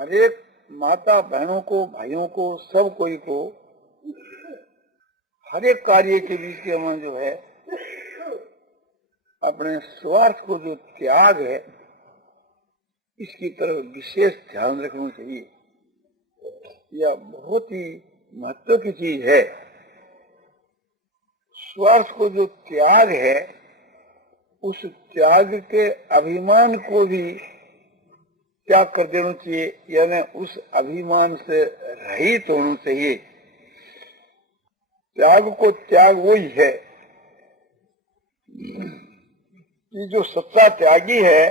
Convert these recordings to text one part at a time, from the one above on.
हरेक माता बहनों को, भाइयों को, सब कोई को हरेक कार्य के बीच के में जो है अपने स्वार्थ को जो त्याग है इसकी तरफ विशेष ध्यान रखना चाहिए। यह बहुत ही महत्व की चीज है। स्वार्थ को जो त्याग है उस त्याग के अभिमान को भी त्याग कर देना चाहिए, यानी उस अभिमान से रहित होना चाहिए। त्याग को त्याग वही है कि जो सच्चा त्यागी है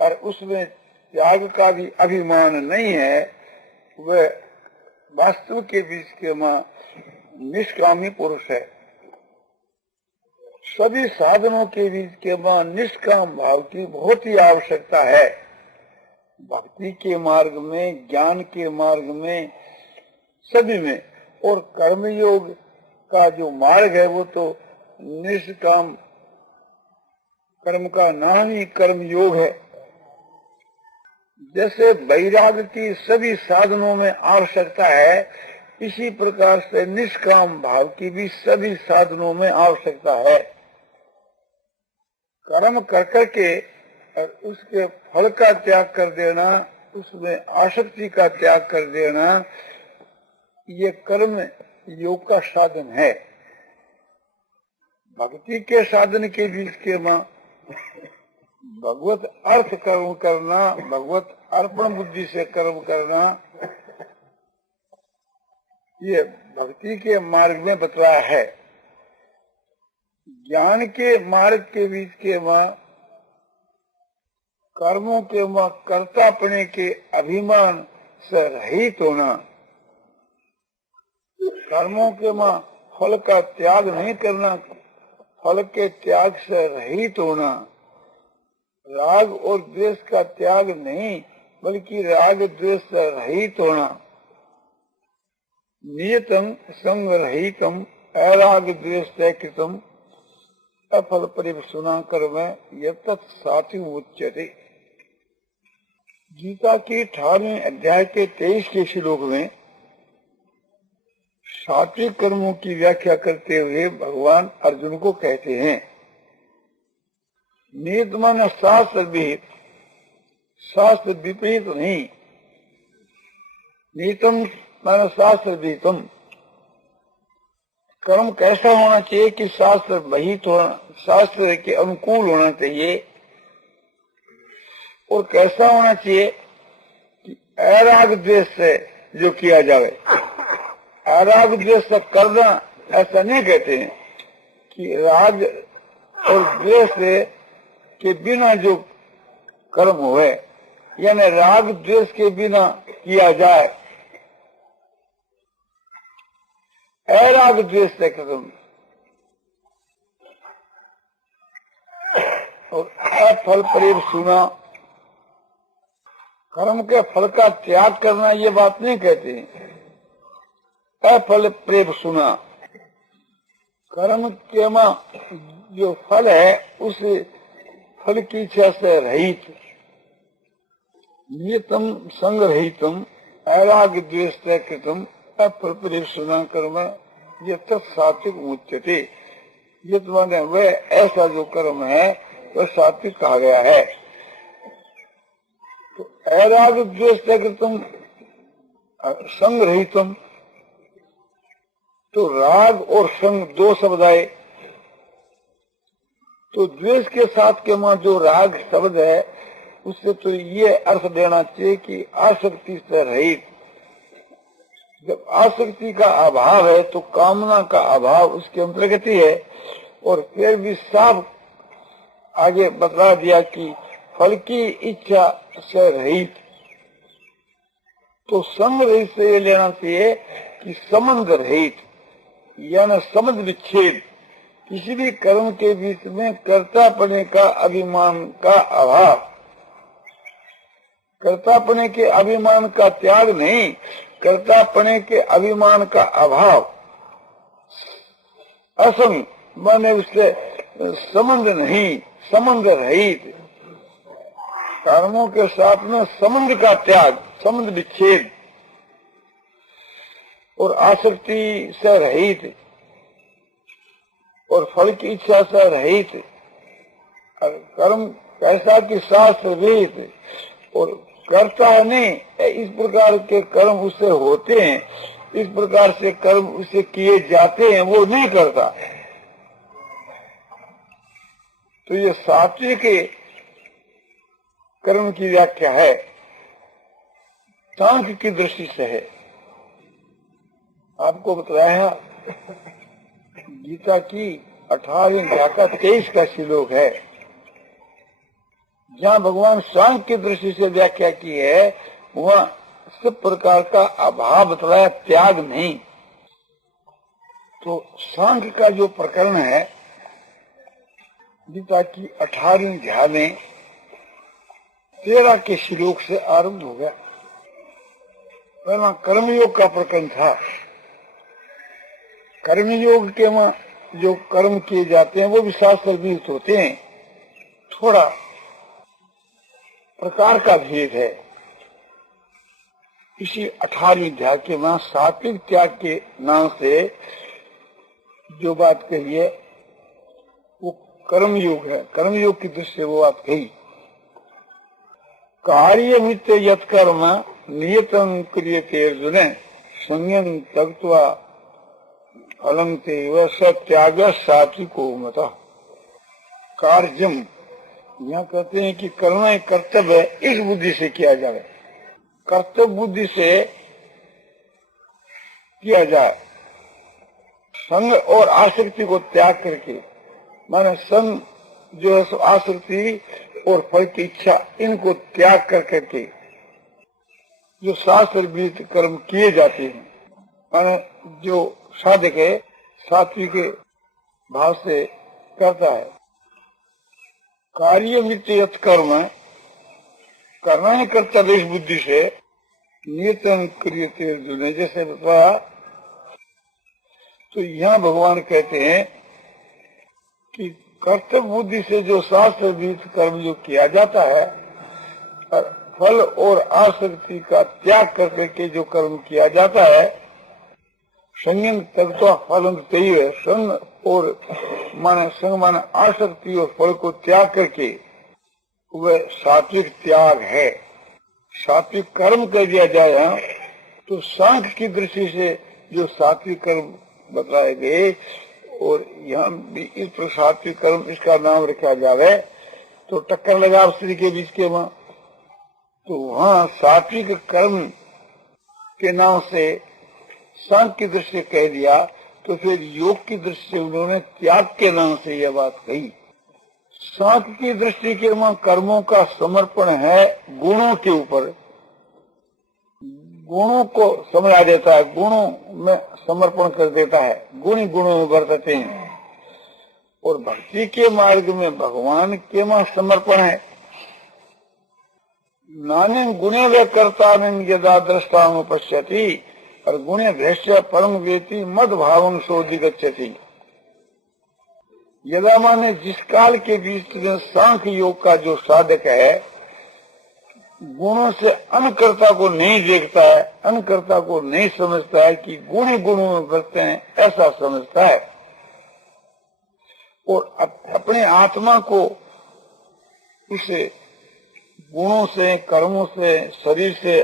और उसमें त्याग का भी अभिमान नहीं है, वह वास्तव के बीच के मां निष्कामी पुरुष है। सभी साधनों के बीच के मां निष्काम भाव की बहुत ही आवश्यकता है। भक्ति के मार्ग में, ज्ञान के मार्ग में, सभी में। और कर्मयोग का जो मार्ग है वो तो निष्काम कर्म का नाम ही कर्म योग है। जैसे वैराग की सभी साधनों में आवश्यकता है, इसी प्रकार से निष्काम भाव की भी सभी साधनों में आवश्यकता है। कर्म कर करके और उसके फल का त्याग कर देना, उसमें आसक्ति का त्याग कर देना, ये कर्म योग का साधन है। भक्ति के साधन के बीच के मां भगवत अर्थ कर्म करना, भगवत अर्पण बुद्धि से कर्म करना, ये भक्ति के मार्ग में बतलाया है। ज्ञान के मार्ग के बीच के मां कर्मों के मां कर्तापने के अभिमान से रहित होना, कर्मों के मां फल का त्याग नहीं करना, फल के त्याग से रहित होना, राग और द्वेष का त्याग नहीं बल्कि राग द्वेष से रहित होना, नियतम संग रहितम अराग द्वेष कृतम अफल परिवसुना कर्म यतत् सात्विक उच्यते। गीता के 18वें अध्याय के 23 के श्लोक में सात्विक कर्मों की व्याख्या करते हुए भगवान अर्जुन को कहते हैं, नियत मन शास्त्र विहित, शास्त्र विपरीत नहीं। नियतम मन शास्त्र विहितम, कर्म कैसा होना चाहिए कि शास्त्र विहित होना, शास्त्र के अनुकूल होना चाहिए। और कैसा होना चाहिए कि अराग द्वेष से जो किया जाए। अराग द्वेष से करना ऐसा नहीं कहते हैं कि राग और द्वेष के बिना जो कर्म हुए, यानी राग द्वेष के बिना किया जाए। अराग द्वेष से कर्म और अफल परिवसुना, कर्म के फल का त्याग करना ये बात नहीं कहते हैं। अफल परिवसुना, कर्म के मां जो फल है उस फल की इच्छा से रहित, नियतम संग रहितम, ऐराग द्वेष कृतम अप्रपरेषणा कर्म, ये तत्सात्विक उच्यते। ये माने वह ऐसा जो कर्म है वह सात्विक कहा गया है। तो ऐराग द्वेष कृतम संग रहितम, तो राग और संग दो शब्द आए, तो द्वेष के साथ के मां जो राग शब्द है उससे तो ये अर्थ देना चाहिए कि आसक्ति से रहित। जब आसक्ति का अभाव है तो कामना का अभाव उसके अंतर्गत ही है। और फिर भी साफ आगे बता दिया कि फल की इच्छा से रहित, तो संग रहित से ये लेना चाहिए कि संबंध रहित, यानी संबंध विच्छेद, किसी भी कर्म के बीच में कर्तापने का अभिमान का अभाव, कर्तापने के अभिमान का त्याग नहीं, कर्तापने के अभिमान का अभाव, असंग माने उससे संबंध नहीं, संबंध रहित, कर्मों के साथ में संबंध का त्याग, संबंध विच्छेद और आसक्ति से रहित और फल की इच्छा से रहित, कर्म कैसा कि शास्त्र विहित और करता है नहीं, इस प्रकार के कर्म उससे होते हैं, इस प्रकार से कर्म उससे किए जाते हैं, वो नहीं करता। तो ये सात्विक कर्म की व्याख्या है, सांख्य की दृष्टि से है। आपको बताया गीता की 18वीं अध्याय का 23 का श्लोक है, जहाँ भगवान सांख्य की दृष्टि से व्याख्या की है, वहाँ सब प्रकार का अभाव बतलाया, त्याग नहीं। तो सांख्य का जो प्रकरण है गीता की 18वीं अध्याय में 13 के श्लोक से आरंभ हो गया। पहला कर्मयोग का प्रकरण था। कर्मयोग के में जो कर्म किए जाते हैं वो भी शास्त्र विहित होते हैं, थोड़ा प्रकार का भेद है। इसी 18वीं अध्याय के वहां सात्विक त्याग के नाम से जो बात कही है वो कर्मयोग है, कर्मयोग की दृष्टि से वो बात कही। कार्य मित्य यत कर्म नियतं क्रियते अर्जुन संयम त्यक्त्वा फलं तेव स त्याग सात्विको मतः। कार्यम यहाँ कहते हैं कि करना एक कर्तव्य इस बुद्धि से किया जाए, कर्तव्य बुद्धि से किया जाए, संग और आसक्ति को त्याग करके, माने संग जो है आसक्ति और फल की इच्छा, इनको त्याग कर करके जो शास्त्र विहित कर्म किए जाते हैं, माने जो साधक है सात्विक भाव से करता है। कार्य मित्य कर्म करना ही कर्तव्य इस बुद्धि से नियतं क्रियते अर्जुन, जैसे बताया। तो यहाँ भगवान कहते हैं कि कर्तव्य बुद्धि से जो शास्त्र विहित कर्म जो किया जाता है, फल और आसक्ति का त्याग करके जो कर्म किया जाता है, संयम त्यक्त्वा फलं तेव, संग और माने संग माने आसक्ति और फल को त्याग करके वह सात्विक त्याग है, सात्विक कर्म कर दिया जाए। तो सांख्य की दृष्टि से जो सात्विक कर्म बताए गए और यहाँ भी इस पर सात्विक कर्म इसका नाम रखा जावे तो टक्कर लगा स्त्री के बीच के वहां। तो वहाँ सात्विक कर्म के नाम से सांख्य की दृष्टि से कह दिया, तो फिर योग की दृष्टि से उन्होंने त्याग के नाम से यह बात कही। सांख्य की दृष्टि के वहां कर्मों का समर्पण है गुणों के ऊपर, गुणों को समझा देता है, गुणों में समर्पण कर देता है, गुण गुणों में बरतते हैं। और भक्ति के मार्ग में भगवान के वहां समर्पण है। नान्य गुणे वे कर्ता यदा दृष्टान पश्यति और गुणे भ्रष्ट परम वेति मद भावं सोधिगच्छति। यदा माने जिस काल के बीच में सांख्य योग का जो साधक है गुणों से अनकर्ता को नहीं देखता है, अनकर्ता को नहीं समझता है कि गुण ही गुणों में बरतते हैं, ऐसा समझता है और अपने आत्मा को उसे गुणों से, कर्मों से, शरीर से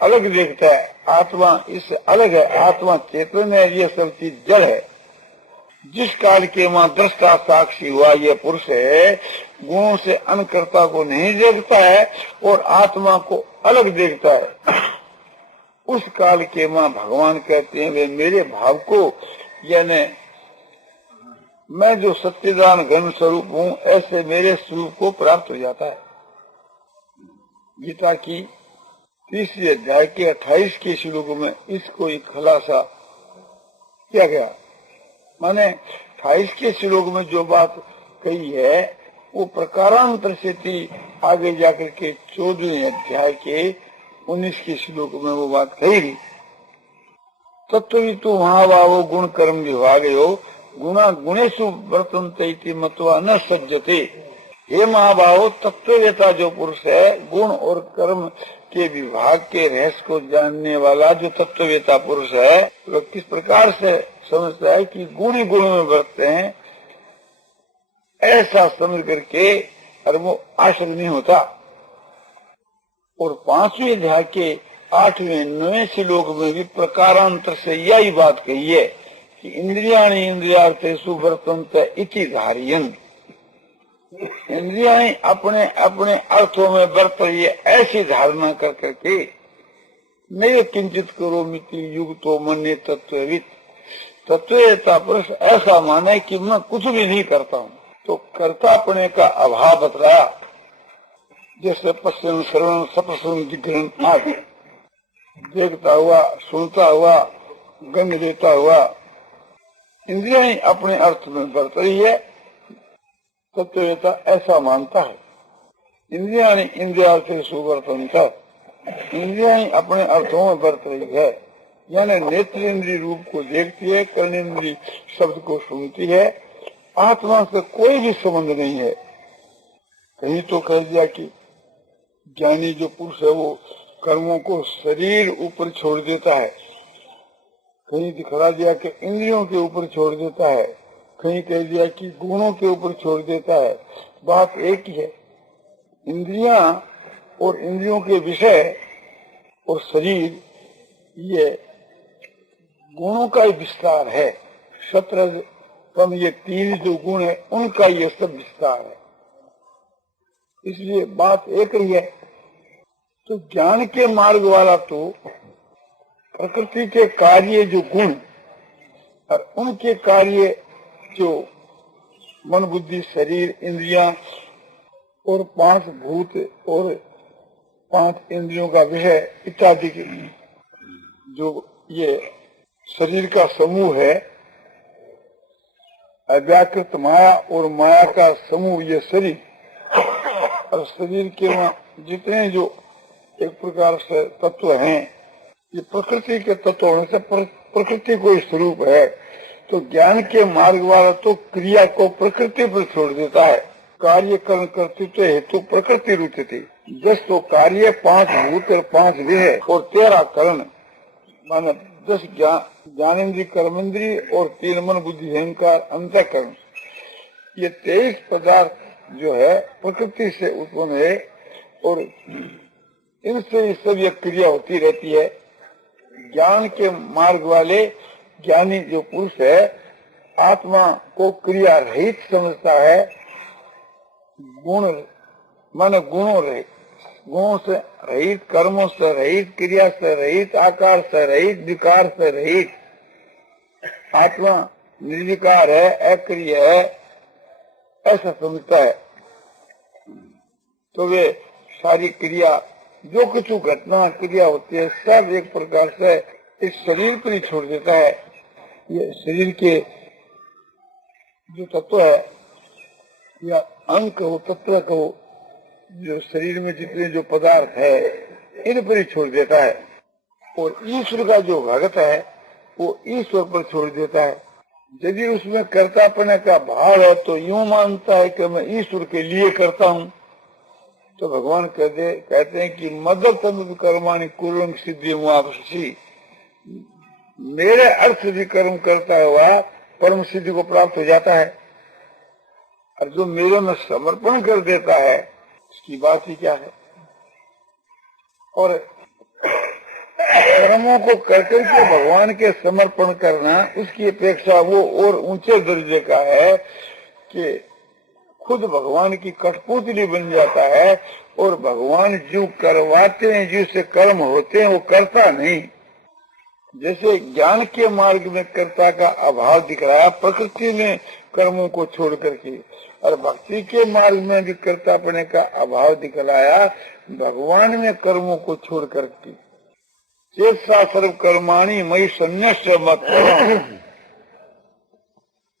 अलग देखता है। आत्मा इससे अलग है, आत्मा चेतन है, ये सब चीज जड़ है। जिस काल के वहां दृष्टा साक्षी हुआ ये पुरुष है, गुणों से अनकर्ता को नहीं देखता है और आत्मा को अलग देखता है। उस काल के वहां भगवान कहते हैं वे मेरे भाव को, यानी मैं जो सच्चिदान घन स्वरूप हूँ ऐसे मेरे स्वरूप को प्राप्त हो जाता है। गीता की 30 अध्याय के 28 के श्लोक में इसको एक खुलासा किया गया। माने 28 के श्लोक में जो बात कही है वो प्रकारांतर से थी, आगे जाकर के 14वें अध्याय के 19 के श्लोक में वो बात कही गई। तत्व महाभावो गुण कर्म विभागयो गुणा गुणेशु वर्तन्ते इति मत्वा न सज्जते। हे महाभाव, तत्ववेता जो पुरुष है गुण और कर्म के विभाग के रहस्य को जानने वाला जो तत्ववेता पुरुष है वह किस प्रकार से समझता है कि गुण ही गुणों में बरतते हैं, ऐसा समझ करके और वो आश्चर्य नहीं होता। और 5वें अध्याय के 8वें 9वें श्लोक में भी प्रकारांतर से यही बात कही है कि इंद्रियाणि इंद्रियार्थेषु वर्तन्ते इति धारयन्। इंद्रियाएं अपने अपने अर्थों में बरत रही है ऐसी धारणा कर करके मेरे किंचित करो मिति युग तो मन्य तत्वविद। तत्ववेता पुरुष ऐसा माने कि मैं कुछ भी नहीं करता हूँ, तो कर्तापने का अभाव बतलाया। जैसे पश्चिम श्रवण सप्रसन्न जिग्रहण आदि देखता हुआ, सुनता हुआ, गंध देता हुआ इंद्रियाएं अपने अर्थ में बरत रही है, तत्ववेता ऐसा मानता है। इंद्रियाणि इंद्रियार्थेषु वर्तन्ते, इंद्रियाएं अपने अर्थों में बरत रही है, यानी नेत्रेंद्रिय रूप को देखती है, कर्णेंद्रिय शब्द को सुनती है, आत्मा से कोई भी संबंध नहीं है। कहीं तो कह दिया कि ज्ञानी जो पुरुष है वो कर्मों को शरीर ऊपर छोड़ देता है, कहीं दिखला दिया कि इंद्रियों के ऊपर छोड़ देता है, कहीं कह दिया कि गुणों के ऊपर छोड़ देता है। बात एक ही है, इंद्रियां और इंद्रियों के विषय और शरीर ये गुणों का ही विस्तार है। शत्रज तम ये 3 जो गुण है उनका ये सब विस्तार है, इसलिए बात एक ही है। तो ज्ञान के मार्ग वाला तो प्रकृति के कार्य जो गुण और उनके कार्य जो मन बुद्धि शरीर इंद्रियां और 5 भूत और 5 इंद्रियों का विषय इत्यादि जो ये शरीर का समूह है, अव्याकृत माया और माया का समूह ये शरीर, और शरीर के वहाँ जितने जो एक प्रकार से तत्व हैं ये प्रकृति के तत्व होने से प्रकृति को स्वरूप है। तो ज्ञान के मार्ग वाला तो क्रिया को प्रकृति पर छोड़ देता है। कार्य कर्ण कर्तृत्व हेतु प्रकृति रुचती, जस तो कार्य 5 भूत और 5 विषय और 13 कर्ण, माने 10 ज्ञानेन्द्रिय कर्मेंद्रिय और 3 मन बुद्धि अहंकार अंतःकरण, ये 23 पदार्थ जो है प्रकृति से उत्पन्न है और इनसे सब ये क्रिया होती रहती है। ज्ञान के मार्ग वाले ज्ञानी जो पुरुष है आत्मा को क्रिया रहित समझता है, गुण माने गुणों रहित, गुणों से रहित, कर्मों से रहित, क्रिया से रहित, आकार से रहित, विकार से रहित। आत्मा निर्विकार है, अक्रिय है, ऐसा समझता है। तो वे सारी क्रिया जो कुछ घटना क्रिया होती है सब एक प्रकार से इस शरीर पर ही छोड़ देता है। ये शरीर के जो तत्व है या अंग कहो, तत्व कहो, जो शरीर में जितने जो पदार्थ है इन पर ही छोड़ देता है। और ईश्वर का जो भगत है वो ईश्वर पर छोड़ देता है। यदि उसमें कर्तापने का भाव है तो यूं मानता है कि मैं ईश्वर के लिए करता हूँ, तो भगवान कहते हैं कि मदद कर्माणि कुर्वन् सिद्धि मुआपसी, मेरे अर्थ से कर्म करता हुआ परम सिद्धि को प्राप्त हो जाता है। और जो मेरे में समर्पण कर देता है उसकी बात ही क्या है। और कर्मों को कर करके भगवान के समर्पण करना, उसकी अपेक्षा वो और ऊंचे दर्जे का है कि खुद भगवान की कठपुतली बन जाता है और भगवान जो करवाते हैं, जिससे कर्म होते हैं, वो करता नहीं। जैसे ज्ञान के मार्ग में कर्ता का अभाव दिख रहा है प्रकृति में कर्मों को छोड़ करके, और भक्ति के मार्ग में भी कर्तापने का अभाव दिखलाया भगवान में कर्मों को छोड़ करके। चेतसा सर्व कर्माणि मयि सन्न्यस्य मत।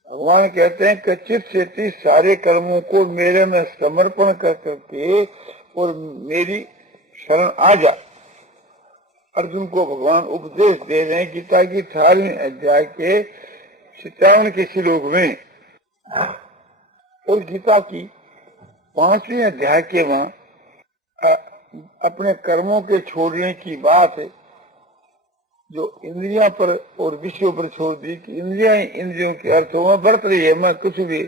भगवान कहते हैं कि चित्त से सारे कर्मों को मेरे में समर्पण कर करके और मेरी शरण आ जा। अर्जुन को भगवान उपदेश दे रहे हैं गीता की 18वें अध्याय के 57 के श्लोक में, और गीता की 5वें अध्याय के वहां अपने कर्मों के छोड़ने की बात है, जो इंद्रियां पर और विषयों पर छोड़ दी कि इंद्रियां इंद्रियों के अर्थों में बरत रही है, मैं कुछ भी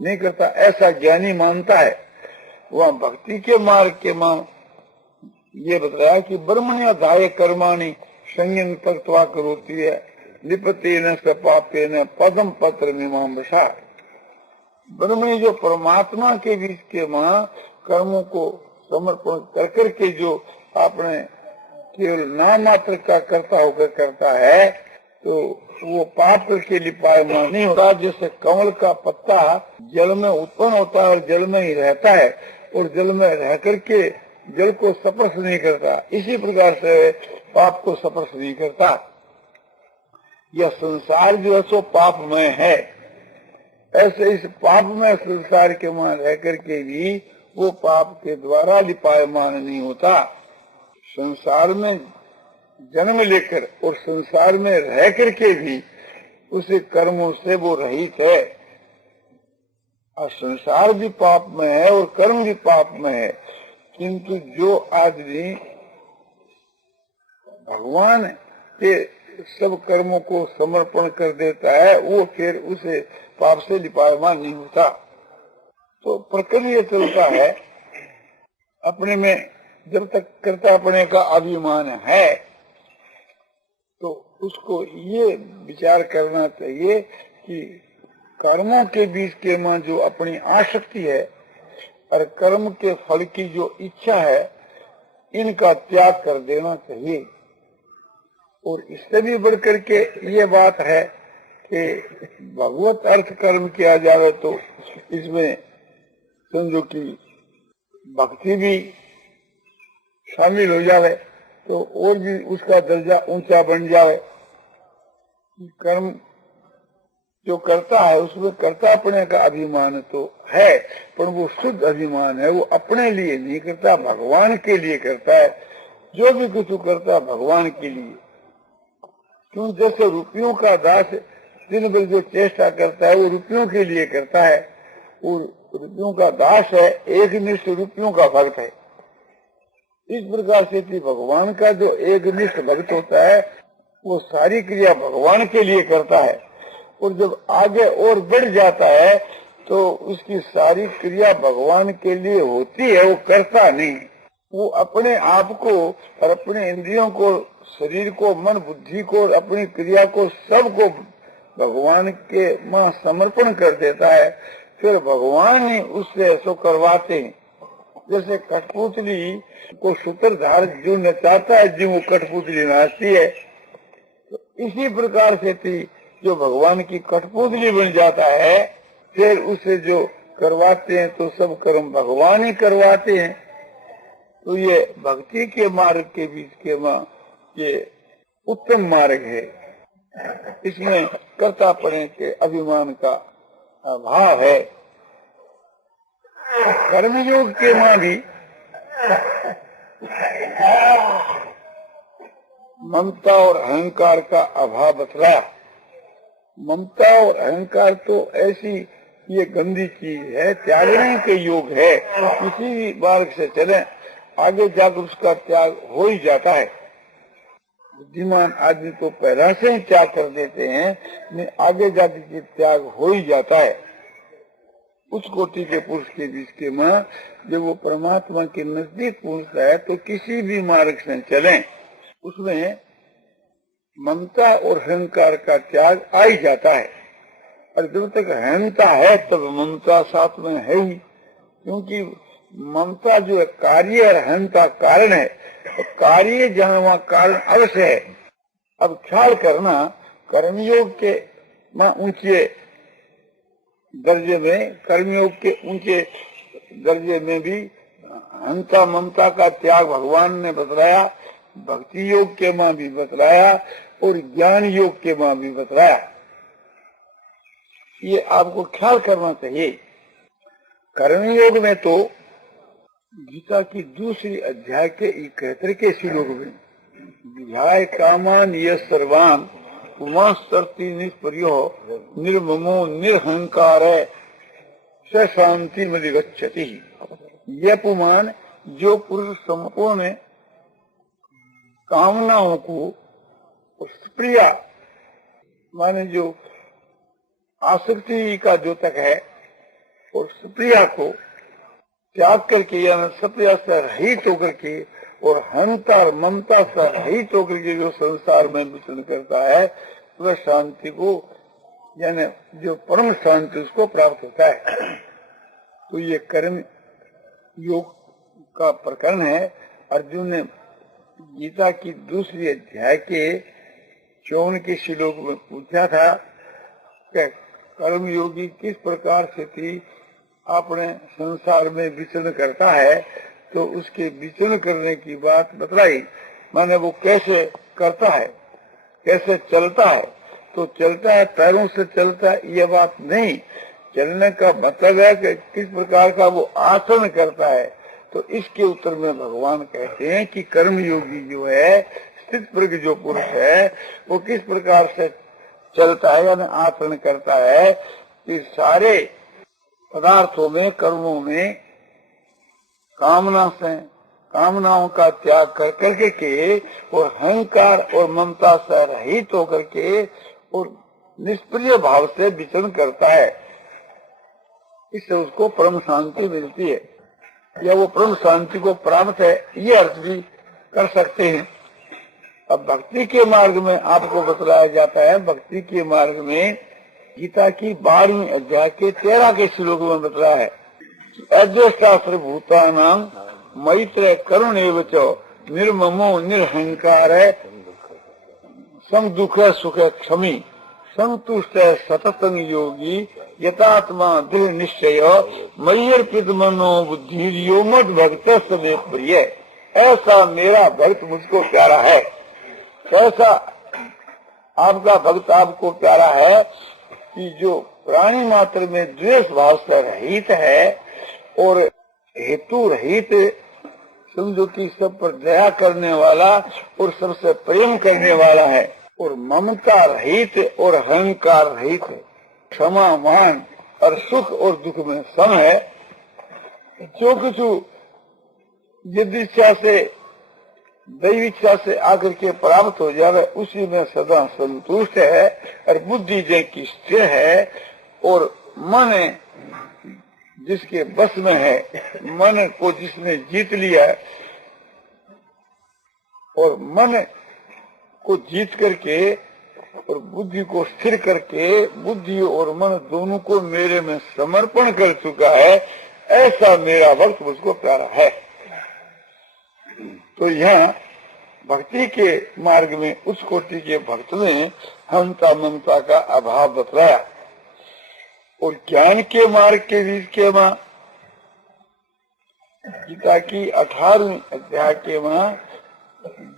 नहीं करता, ऐसा ज्ञानी मानता है। वहाँ भक्ति के मार्ग के मां ये बताया कि ब्रह्मण्याधाय कर्माणि संयम तत्वा करोति है लिपते न सपापे न पदम पत्र मीमांसा। ब्रह्मणी जो परमात्मा के बीच के मां कर्मों को समर्पण कर करके जो आपने केवल नाम मात्र का कर्ता होकर करता है, तो वो पाप के लिपायमान नहीं होता। जैसे कमल का पत्ता जल में उत्पन्न होता है और जल में ही रहता है, और जल में रह करके जल को स्पर्श नहीं करता, इसी प्रकार से पाप को स्पर्श नहीं करता। यह संसार जो है सो पापमय है, ऐसे इस पापमय संसार के मान रह करके भी वो पाप के द्वारा लिपायमान नहीं होता। संसार में जन्म लेकर और संसार में रह करके भी उसे कर्मों से वो रहित है। और संसार भी पाप में है और कर्म भी पाप में है, किंतु जो आदमी भगवान के सब कर्मों को समर्पण कर देता है, वो फिर उसे पाप से लिपायमान नहीं होता। तो प्रकरण ये चलता है, अपने में जब तक कर्तापने का अभिमान है तो उसको ये विचार करना चाहिए कि कर्मों के बीच के में जो अपनी आसक्ति है और कर्म के फल की जो इच्छा है, इनका त्याग कर देना चाहिए। और इससे भी बढ़कर के ये बात है कि भगवत अर्थ कर्म किया जाए तो इसमें समझो कि भक्ति भी शामिल हो जावे तो और भी उसका दर्जा ऊंचा बन जावे। कर्म जो करता है उसमें कर्तापने का अभिमान तो है, पर वो शुद्ध अभिमान है, वो अपने लिए नहीं करता, भगवान के लिए करता है। जो भी कुछ करता है भगवान के लिए। क्यों? जैसे रुपयों का दास दिन भर जो चेष्टा करता है वो रुपयों के लिए करता है, वो रुपयों का दास है, एक निष्ठ रुपयों का भक्त है। इस प्रकार से भगवान का जो एक निष्ठ भक्त होता है वो सारी क्रिया भगवान के लिए करता है, और जब आगे और बढ़ जाता है तो उसकी सारी क्रिया भगवान के लिए होती है, वो करता नहीं। वो अपने आप को और अपने इंद्रियों को, शरीर को, मन बुद्धि को और अपनी क्रिया को सबको भगवान के मां समर्पण कर देता है। फिर भगवान ही उससे ऐसा करवाते हैं। जैसे कठपुतली को सूत्रधार जो नचाता है, जो वो कठपुतली नाचती है, तो इसी प्रकार से थी जो भगवान की कठपुतली बन जाता है, फिर उसे जो करवाते हैं तो सब कर्म भगवान ही करवाते हैं। तो ये भक्ति के मार्ग के बीच के मां ये उत्तम मार्ग है। इसमें कर्तापने के अभिमान का अभाव है। कर्मयोग के मां भी ममता और अहंकार का अभाव बतलाया। ममता और अहंकार तो ऐसी ये गंदी चीज है, त्यागने के योग है। किसी भी मार्ग से चले आगे जाकर उसका त्याग हो ही जाता है। बुद्धिमान आदमी तो पहला से ही त्याग कर देते हैं, आगे जाकर के त्याग हो ही जाता है। उस कोटि के पुरुष के बीच के मां जब वो परमात्मा के नजदीक पहुंचता है तो किसी भी मार्ग से चलें उसमें ममता और अहंकार का त्याग आ ही जाता है। और जब तक अहंता है तब ममता साथ में है ही, क्योंकि ममता जो है कार्य और अहंता कारण है। तो कार्य जहाँ वहाँ कारण अवश्य है। अब ख्याल करना, कर्मयोग के ऊंचे दर्जे में, कर्मयोग के ऊंचे दर्जे में भी अहंता ममता का त्याग भगवान ने बतलाया, भक्ति योग के मां भी बतलाया और ज्ञान योग के मां भी बतलाया। ये आपको ख्याल करना चाहिए। कर्मयोग में तो गीता की दूसरी अध्याय के 71 के श्लोक में ध्याय कामान ये सर्वान उमास्ती निष्पर्यो निर्ममो निरहंकार स शांति मधिगच्छति। यह पुमान जो पुरुष संपूर्ण कामनाओं को प्रिया माने जो आसक्ति का जो तक है और सुप्रिया को त्याग करके यानी सप्रिया से रहित होकर के और हंता और ममता से रहित होकर के जो संसार में विचरण करता है वह शांति को यानी जो परम शांति उसको प्राप्त होता है। तो ये कर्म योग का प्रकरण है। अर्जुन ने गीता की दूसरी अध्याय के 54 के श्लोक में पूछा था कि कर्म योगी किस प्रकार से थी अपने संसार में विचरण करता है, तो उसके विचरण करने की बात बतलाई। माने वो कैसे करता है, कैसे चलता है। तो चलता है पैरों से चलता है ये बात नहीं, चलने का मतलब है कि किस प्रकार का वो आचरण करता है। तो इसके उत्तर में भगवान कहते हैं कि कर्म योगी जो है, स्थित प्रज्ञ जो पुरुष है, वो किस प्रकार से चलता है यानी आचरण करता है कि सारे पदार्थों में, कर्मों में कामनाओं का त्याग कर करके के और अहंकार और ममता से रहित होकर के और निष्प्रिय भाव से विचरण करता है। इससे उसको परम शांति मिलती है या वो परम शांति को प्राप्त है, ये अर्थ भी कर सकते हैं। अब भक्ति के मार्ग में आपको बतलाया जाता है, भक्ति के मार्ग में गीता की 12वीं अध्याय के 13 के श्लोक में बतलाया है, अद्वैतास्त्र भूतानां मैत्र करुण एवच निर्ममो निरहंकार सम दुख सुख क्षमी संतुष्ट सततं योगी यतात्मा दृढ़ निश्चय मय्यर्पित मनो बुद्धि यो मद भक्त समे प्रिय। ऐसा मेरा भक्त मुझको प्यारा है, ऐसा आपका भक्त आपको प्यारा है कि जो प्राणी मात्र में द्वेष भाव से रहित है और हेतु रहित, समझो कि सब पर दया करने वाला और सबसे प्रेम करने वाला है, और ममता रहित और अहंकार रहित है, क्षमावान और सुख और दुख में सम है। जो कुछ जिद इच्छा से दैव इच्छा से आकर के प्राप्त हो जाए उसी में सदा संतुष्ट है और बुद्धि की स्थिर है, और मन जिसके बस में है, मन को जिसने जीत लिया है और मन को जीत करके और बुद्धि को स्थिर करके बुद्धि और मन दोनों को मेरे में समर्पण कर चुका है, ऐसा मेरा भक्त मुझको प्यारा है। तो यहाँ भक्ति के मार्ग में उस कोटि के भक्त में हंता ममता का अभाव बतलाया, और ज्ञान के मार्ग के बीच के मां गीता की 18वीं अध्याय के मां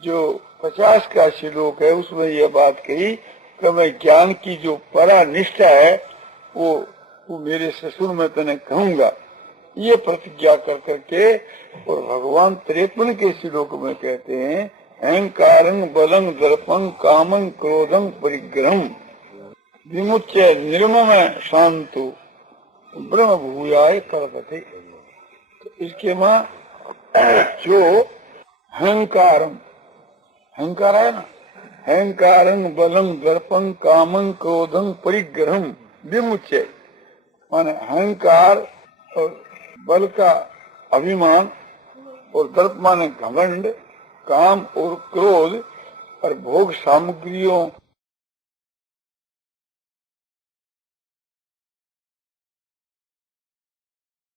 जो 50 का श्लोक है उसमें यह बात कही कि मैं ज्ञान की जो परा निष्ठा है वो मेरे ससुर में तने कहूंगा, ये प्रतिज्ञा कर करके। और भगवान 53 के श्लोक में कहते हैं अहंकारं बलं दर्पं कामं क्रोधं परिग्रहं विमुच्य निर्मम शांतु ब्रह्म भूयाय कल्पते। तो इसके मां जो अहंकारम, अहंकार है ना, अहंकारं बलम दर्पं कामं क्रोधं परिग्रहम विमुच्य, माने अहंकार और बल का अभिमान और दर्प माने घमंड, काम और क्रोध और भोग सामग्रियों